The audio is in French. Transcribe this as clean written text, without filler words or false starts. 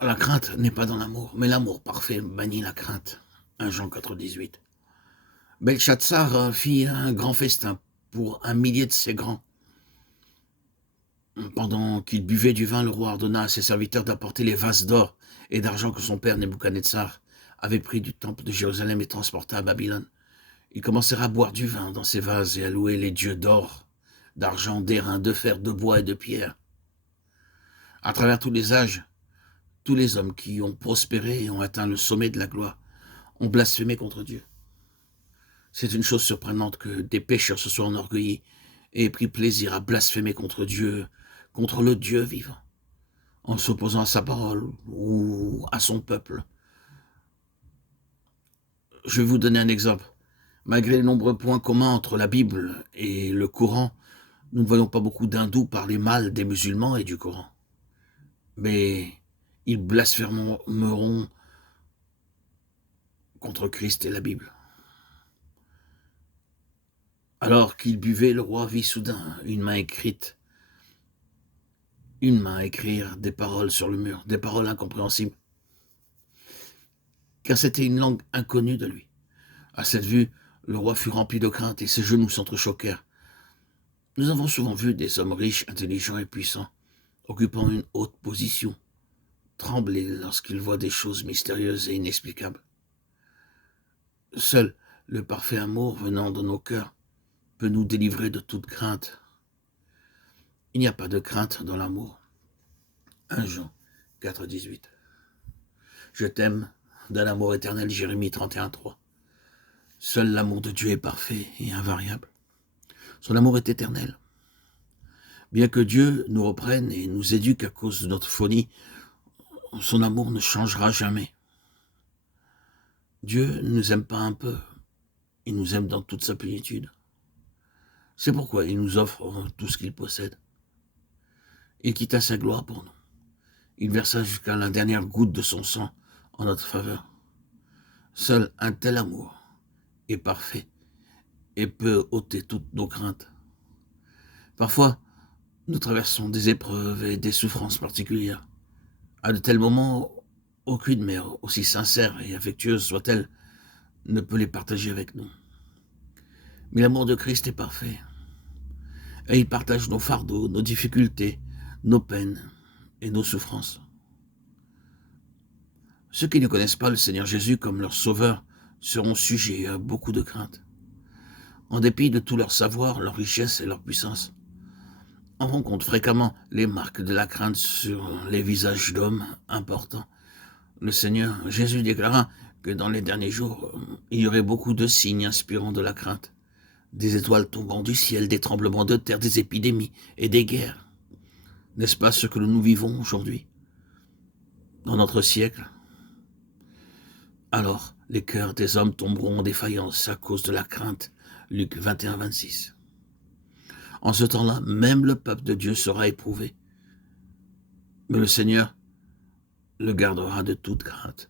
La crainte n'est pas dans l'amour, mais l'amour parfait bannit la crainte. 1 Jean 4,18. Belshazzar fit un grand festin pour 1 millier de ses grands. Pendant qu'il buvait du vin, le roi ordonna à ses serviteurs d'apporter les vases d'or et d'argent que son père Nebuchadnezzar avait pris du temple de Jérusalem et transporta à Babylone. Ils commencèrent à boire du vin dans ces vases et à louer les dieux d'or, d'argent, d'airain, de fer, de bois et de pierre. À travers tous les âges, tous les hommes qui ont prospéré et ont atteint le sommet de la gloire ont blasphémé contre Dieu. C'est une chose surprenante que des pécheurs se soient enorgueillis et aient pris plaisir à blasphémer contre Dieu, contre le Dieu vivant, en s'opposant à sa parole ou à son peuple. Je vais vous donner un exemple. Malgré les nombreux points communs entre la Bible et le Coran, nous ne voyons pas beaucoup d'hindous parler mal des musulmans et du Coran. Mais ils blasphémeront contre Christ et la Bible. Alors qu'il buvait, le roi vit soudain une main à écrire des paroles sur le mur, des paroles incompréhensibles, car c'était une langue inconnue de lui. À cette vue, le roi fut rempli de crainte et ses genoux s'entrechoquèrent. Nous avons souvent vu des hommes riches, intelligents et puissants, occupant une haute position, trembler lorsqu'ils voient des choses mystérieuses et inexplicables. Seul le parfait amour venant de nos cœurs peut nous délivrer de toute crainte. Il n'y a pas de crainte dans l'amour. 1 Jean 4,18. Je t'aime d'un amour éternel, Jérémie 31,3. Seul l'amour de Dieu est parfait et invariable. Son amour est éternel. Bien que Dieu nous reprenne et nous éduque à cause de notre folie, son amour ne changera jamais. Dieu ne nous aime pas un peu, il nous aime dans toute sa plénitude. C'est pourquoi il nous offre tout ce qu'il possède. Il quitta sa gloire pour nous. Il versa jusqu'à la dernière goutte de son sang en notre faveur. Seul un tel amour est parfait et peut ôter toutes nos craintes. Parfois, nous traversons des épreuves et des souffrances particulières. À de tels moments, aucune mère, aussi sincère et affectueuse soit-elle, ne peut les partager avec nous. Mais l'amour de Christ est parfait. Et il partage nos fardeaux, nos difficultés, nos peines et nos souffrances. Ceux qui ne connaissent pas le Seigneur Jésus comme leur sauveur seront sujets à beaucoup de craintes. En dépit de tout leur savoir, leur richesse et leur puissance, on rencontre fréquemment les marques de la crainte sur les visages d'hommes importants. Le Seigneur Jésus déclara que dans les derniers jours, il y aurait beaucoup de signes inspirant de la crainte. Des étoiles tombant du ciel, des tremblements de terre, des épidémies et des guerres. N'est-ce pas ce que nous vivons aujourd'hui, dans notre siècle? Alors, les cœurs des hommes tomberont en défaillance à cause de la crainte. Luc 21, 26. En ce temps-là, même le peuple de Dieu sera éprouvé. Mais le Seigneur le gardera de toute crainte.